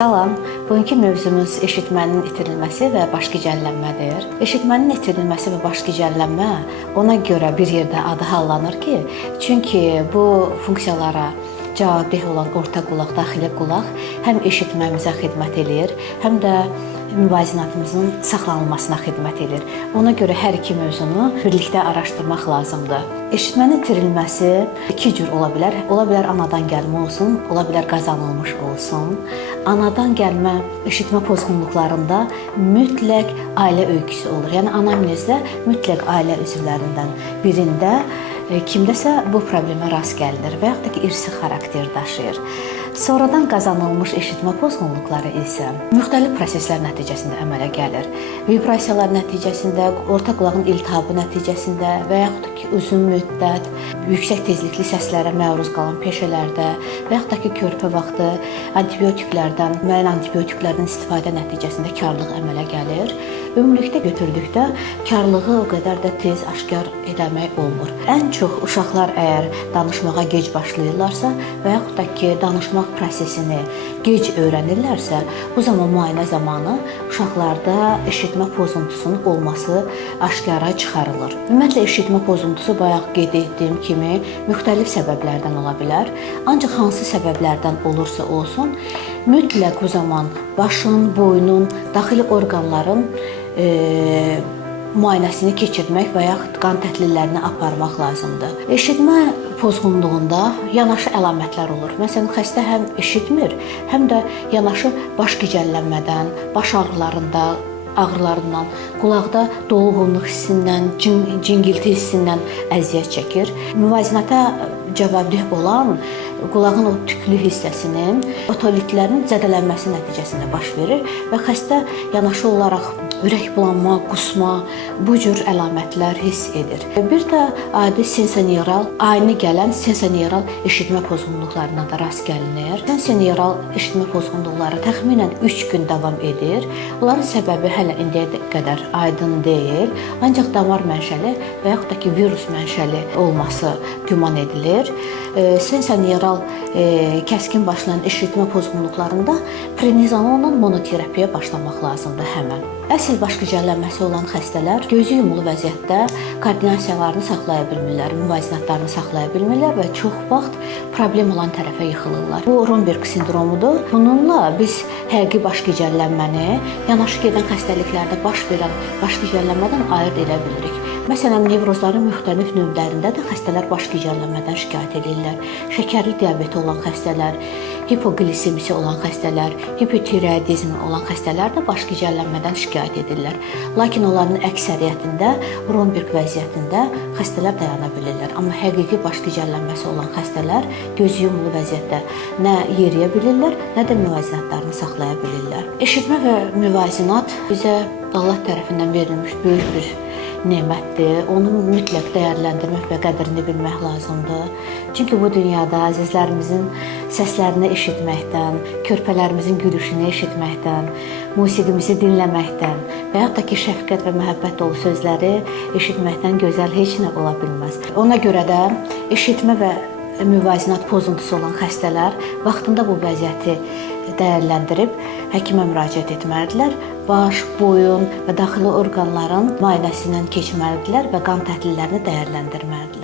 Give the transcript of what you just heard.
Salam, bugünkü mövzumuz eşitmənin itirilməsi və baş gicəllənmədir. Eşitmənin itirilməsi və baş gicəllənmə ona görə bir yerdə adı hallanır ki, çünki bu funksiyalara cavabdeh olan orta qulaq, daxili qulaq həm eşitməmizə xidmət edir, həm də müvazinatımızın saxlanılmasına xidmət edir. Ona görə hər iki mövzunu birlikdə araşdırmaq lazımdır. Eşitmənin itirilməsi iki cür ola bilər. Ola bilər anadan gəlmə olsun, ola bilər qazanılmış olsun. Anadan gəlmə eşitmə pozğunluqlarında mütləq ailə öyküsü olur. Yəni anamnezdə mütləq ailə üzvlərindən birində kimdəsə bu problemə rast gəlinir və yaxud da ki, irsi xarakter daşıyır. Sonradan qazanılmış eşitmə pozğunluqları isə müxtəlif proseslər nəticəsində əmələ gəlir. Vibrasiyalar nəticəsində, orta qulağın iltihabı nəticəsində və yaxud da ki, uzun müddət yüksək tezlikli səslərə məruz qalan peşələrdə və yaxud da ki, körpə vaxtı antibiotiklərdən, müəyyən antibiotiklərdən istifadə nəticəsində karlıq əmələ gəlir. Ümumilikdə götürdükdə karlığı o qədər də tez aşkar etmək olmur. Ən çox uşaqlar əgər danışmağa gec başlayırlarsa və yaxud da ki, danışmaq prosesini gec öyrənirlərsə, bu zaman müayinə zamanı uşaqlarda eşitmə pozuntusunun olması aşkara çıxarılır. Ümumiyyətlə eşitmə pozuntusu bayaq qeyd etdiyim kimi müxtəlif səbəblərdən ola bilər. Ancaq hansı səbəblərdən olursa olsun, mütləq bu zaman başın, boynun, daxili orqanların müayinəsini keçirmək və yaxud qan təhlillərini aparmaq lazımdır. Eşitmə pozğunluğunda yanaşı əlamətlər olur. Məsələn, xəstə həm eşitmir, həm də yanaşı baş gicəllənmədən, baş ağrılarından, qulaqda doluğunluq hissindən, cingilti hissindən əziyyət çəkir. Müvazinata cavabdeh olan qulağın o tüklü hissəsinin otolitlərin zədələnməsi nəticəsində baş verir və xəstə yanaşı olaraq ürək bulanma, qusma, bu cür əlamətlər hiss edir. Bir də adi sensorineural, ani gələn sensorineural eşitmə pozğunluqlarına da rast gəlinir. Sensorineural eşitmə pozğunluqları təxminən 3 gün davam edir. Bunların səbəbi hələ indiyə qədər aydın deyil, ancaq damar mənşəli və yaxud da ki, virus mənşəli olması güman edilir. Sensorineural kəskin başlayan eşitmə pozğunluqlarında prednizonolla monoterapiya başlamaq lazımdır həmən. Əsl baş gicəllənməsi olan xəstələr gözü yumulu vəziyyətdə koordinasiyalarını saxlaya bilmirlər, müvazinatlarını saxlaya bilmirlər və çox vaxt problem olan tərəfə yıxılırlar. Bu Romberg sindromudur. Bununla biz həqiqi baş gicəllənməni yanaşı gedən xəstəliklərdə baş verən baş gicəllənmədən ayırd edə bilirik. Məsələn, nevrozların müxtəlif növlərində də xəstələr baş gicəllənmədən şikayət edirlər. Şəkərli diabeti olan xəstələr, hipoqlisemisi olan xəstələr, hipotireoidizmi olan xəstələr də baş gicəllənmədən şikayət edirlər. Lakin onların əksəriyyətində Romberg vəziyyətində xəstələr dayana bilirlər. Amma həqiqi baş gicəllənməsi olan xəstələr gözü yumulu vəziyyətdə nə yeriyə bilirlər, nə də müvazinatlarını saxlaya bilirlər. Eşitmə və müvazinat bizə Allah tərəfindən verilmiş böyük bir nemətdir. Onu mütləq dəyərləndirmək və qədrini bilmək lazımdır. Çünki bu dünyada əzizlərimizin səslərini eşitməkdən, körpələrimizin gülüşünü eşitməkdən, musiqimizi dinləməkdən və yaxud da ki, şəfqət və məhəbbət dolu sözləri eşitməkdən gözəl heç nə ola bilməz. Ona görə də eşitmə və müvazinat pozuntusu olan xəstələr vaxtında bu vəziyyəti dəyərləndirib həkimə müraciət etməlidirlər. Baş, boyun və daxili orqanların müayinəsindən keçməlidirlər və qan təhlillərini dəyərləndirməlidirlər.